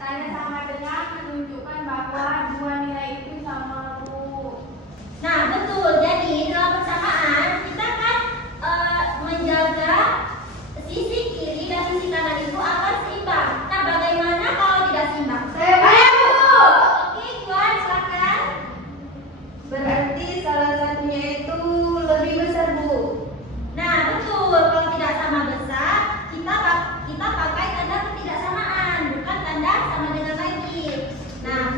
Tanda sama dengan menunjukkan bahwa dua nilai itu sama, Bu. Nah, betul. Jadi dalam persamaan kita kan menjaga sisi kiri dan sisi kanan itu akan seimbang. Nah, bagaimana kalau tidak seimbang? Ayo, Bu. Oke, Tuan, silakan. Berarti salah satunya itu lebih besar, Bu. Nah, betul. Kalau tidak sama besar, kita pakai tanda ketidaksamaan, bukan tanda sama dengan lagi. Nah,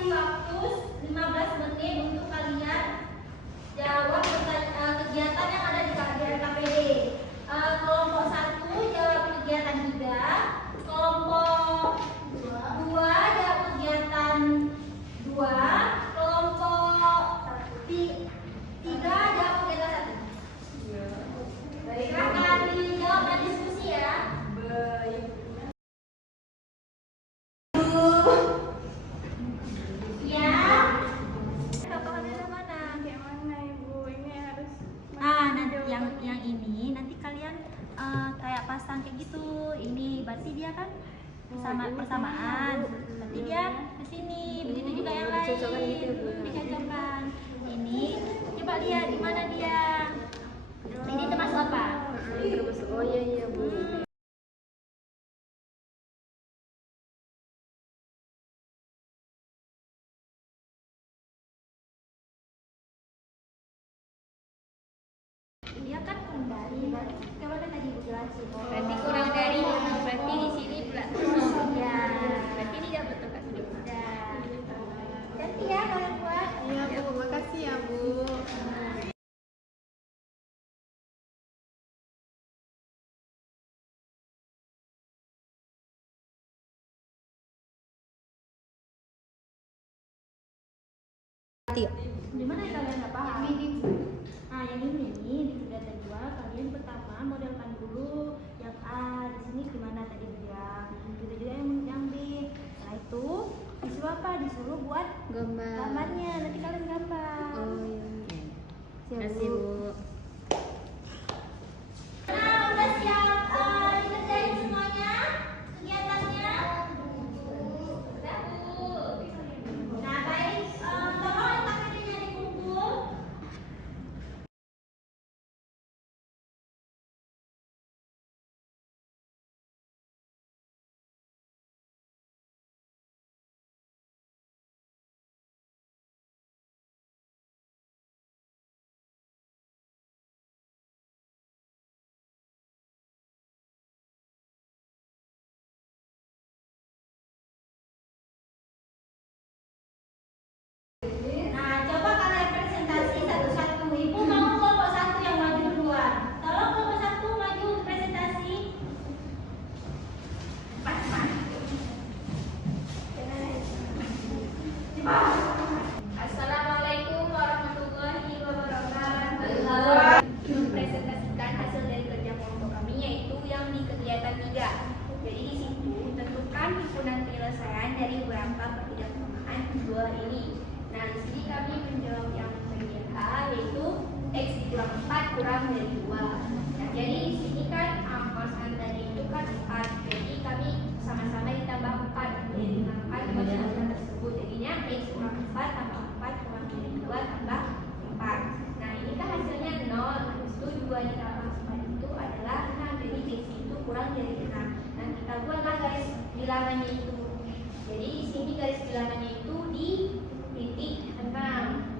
kasih waktu 15 menit untuk kalian jawab kegiatan yang ada di KPD. Kelompok 1 jawab kegiatan 3, kelompok 2 jawab kegiatan 2, kelompok 3 jawab kegiatan 1. Silakan dijawab dan diskusi ya. Ya. Potongannya mana? Kayak mana Ibu? Ini harus Nanti yang ini nanti kalian kayak pasang kayak gitu. Ini berarti dia kan persamaan. Berarti dia ke sini. Begitu juga yang lain. Dicocokkan gitu ya, Bu? Dicocokkan. Ini coba lihat di mana dia. Ini termasuk apa? Oh iya iya Bu. Dia kan kurang dari. Coba kan tadi ibu jelasin. Berarti kurang dari, berarti di sini bulat kosong. Ya. Berarti ini dapat tempat duduk. Udah. Ganti ya kalian buat. Iya Bu, makasih ya Bu. Gimana ya kalian nggak paham? Nah yang ini di kegiatan 2 kalian pertama modelkan dulu yang A di sini gimana tadi bilang. Kita juga yang B. Setelah itu disuruh apa? Disuruh buat gambarnya. Nanti kalian gambar. Oh iya. Siap, Makasih Bu. Nah udah siap dikerjain semuanya kegiatannya. Udah Bu. Nah baik, tolong tangannya dikumpul. Nah, coba kalian presentasi satu-satu. Ibu mau kelompok 1 yang maju duluan. Tolong kelompok 1 maju untuk presentasi. Assalamualaikum warahmatullahi wabarakatuh. Mempresentasikan hasil dari kerja kelompok kami yaitu yang di kegiatan 3. Jadi di situ tentukan himpunan penyelesaian dari beberapa pertidaksamaan 2 ini. Nah di sini kami menjawab yang bagian A yaitu X dikurang 4 kurang dari 2. Nah jadi di sini kan kosan tadi itu kan 4. Jadi kami sama-sama ditambah 4. Jadi dengan 4 kosan tersebut jadinya X kurang 4 tambah 4 kurang dari 2 tambah 4. Nah ini kan hasilnya 0. Habis itu 2 ditambah 4 itu adalah 6. Jadi X itu kurang dari 6. Nah kita buatlah garis bilangannya itu. Jadi di sini garis bilangannya itu di titik 6.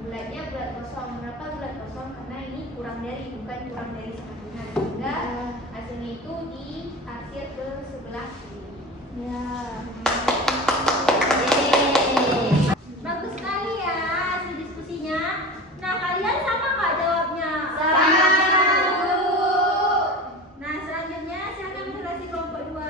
Bulatnya bulat kosong. Kenapa bulat kosong? Karena ini kurang dari, bukan kurang dari sambungan. Sehingga hasilnya itu ditaksir ke sebelah kiri. Ya. Bagus sekali ya hasil diskusinya. Nah, kalian sama nggak jawabnya? Sama, Bu. Nah, selanjutnya silakan moderasi kelompok 2.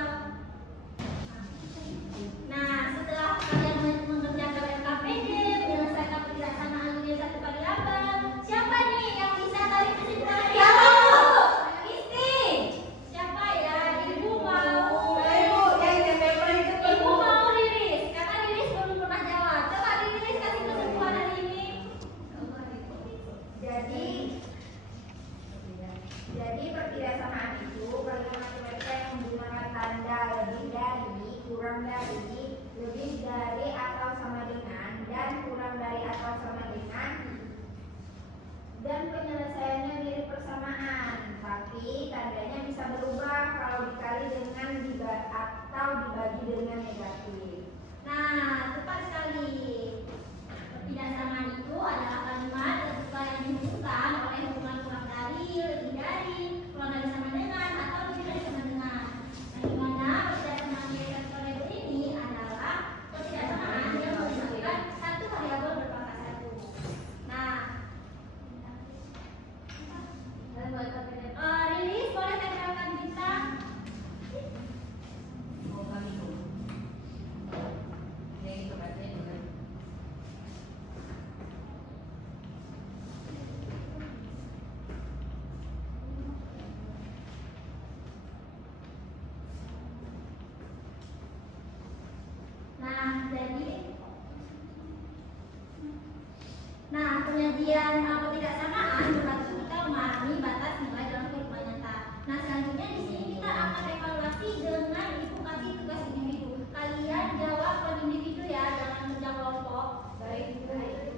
penyajian ketidaksamaan berarti kita memahami batas nilai dalam kehidupan nyata. Nah, selanjutnya di sini kita akan evaluasi dengan ibu kasih tugas individu. Kalian jawab per individu ya, jangan kerja kelompok. Baik, baik.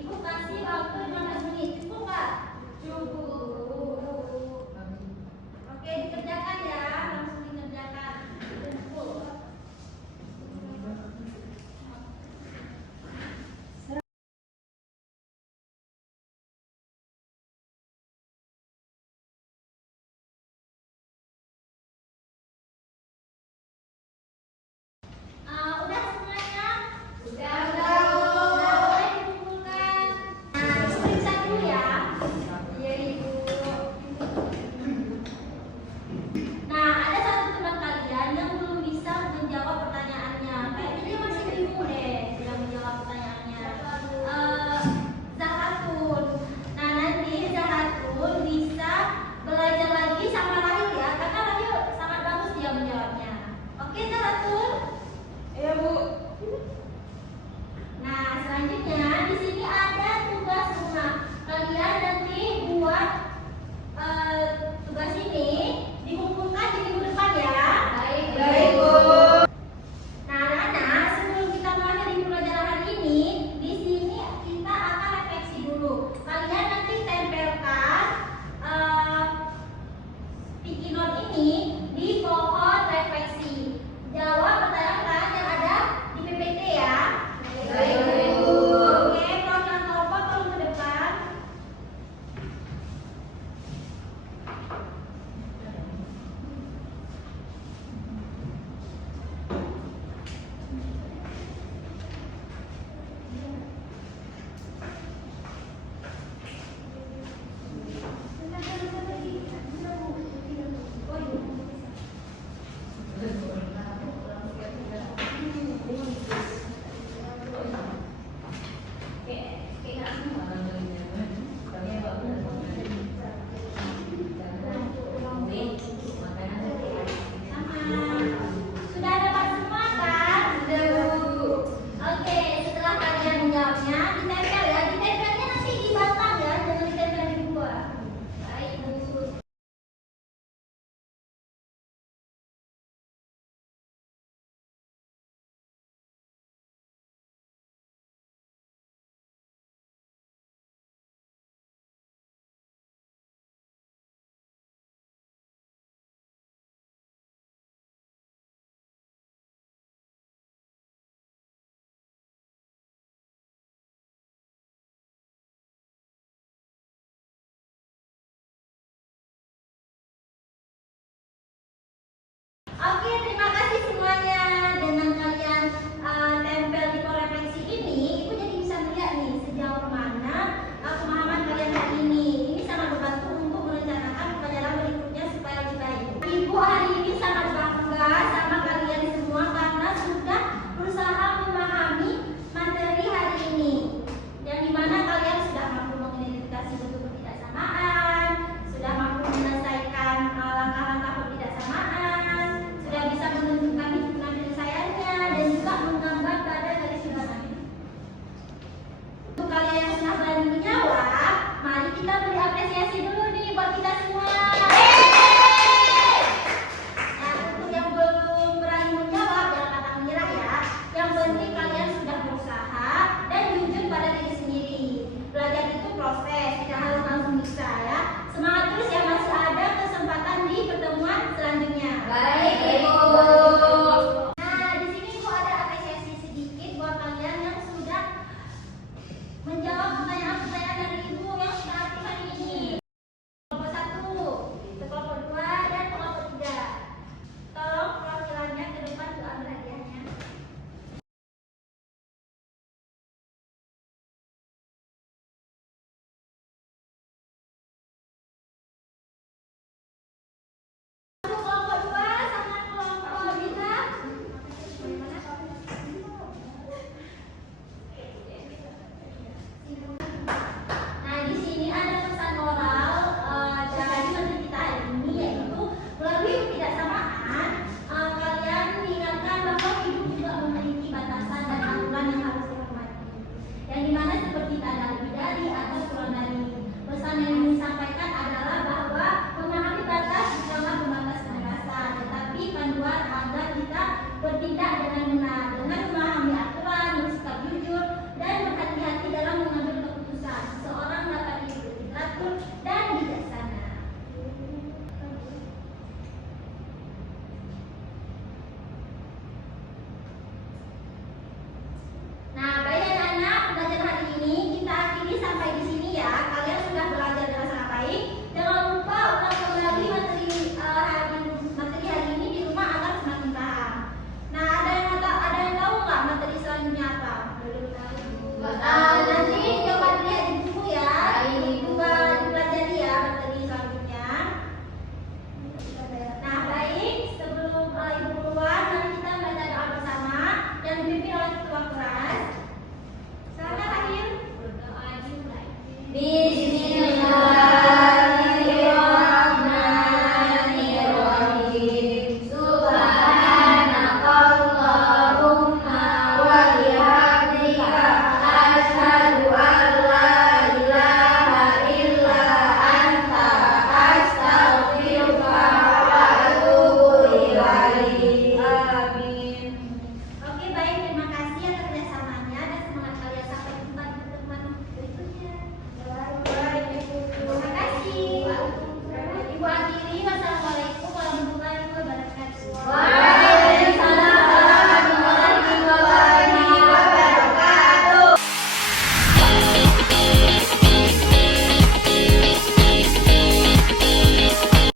Ibu kasih waktu 15 menit, cukup nggak? Cukup. Oke, dikerjakan ya, langsung dikerjakan. Kumpul. Udah semuanya? Sudah. Nah, boleh dikumpulkan. Nah, Ibu periksa dulu ya. Iya, Ibu. Nah, ada satu teman kalian yang belum bisa menjawab pertanyaannya. Kayaknya dia masih bingung deh dia menjawab pertanyaannya. Zahatun. Nah, nanti Zahatun bisa belajar lagi sama Rahil ya, karena Rahil sangat bagus dia menjawabnya. Oke, Zahatun? Iya, Bu. Nah, selanjutnya di sini ada tugas rumah. Kalian nanti buat tugas ini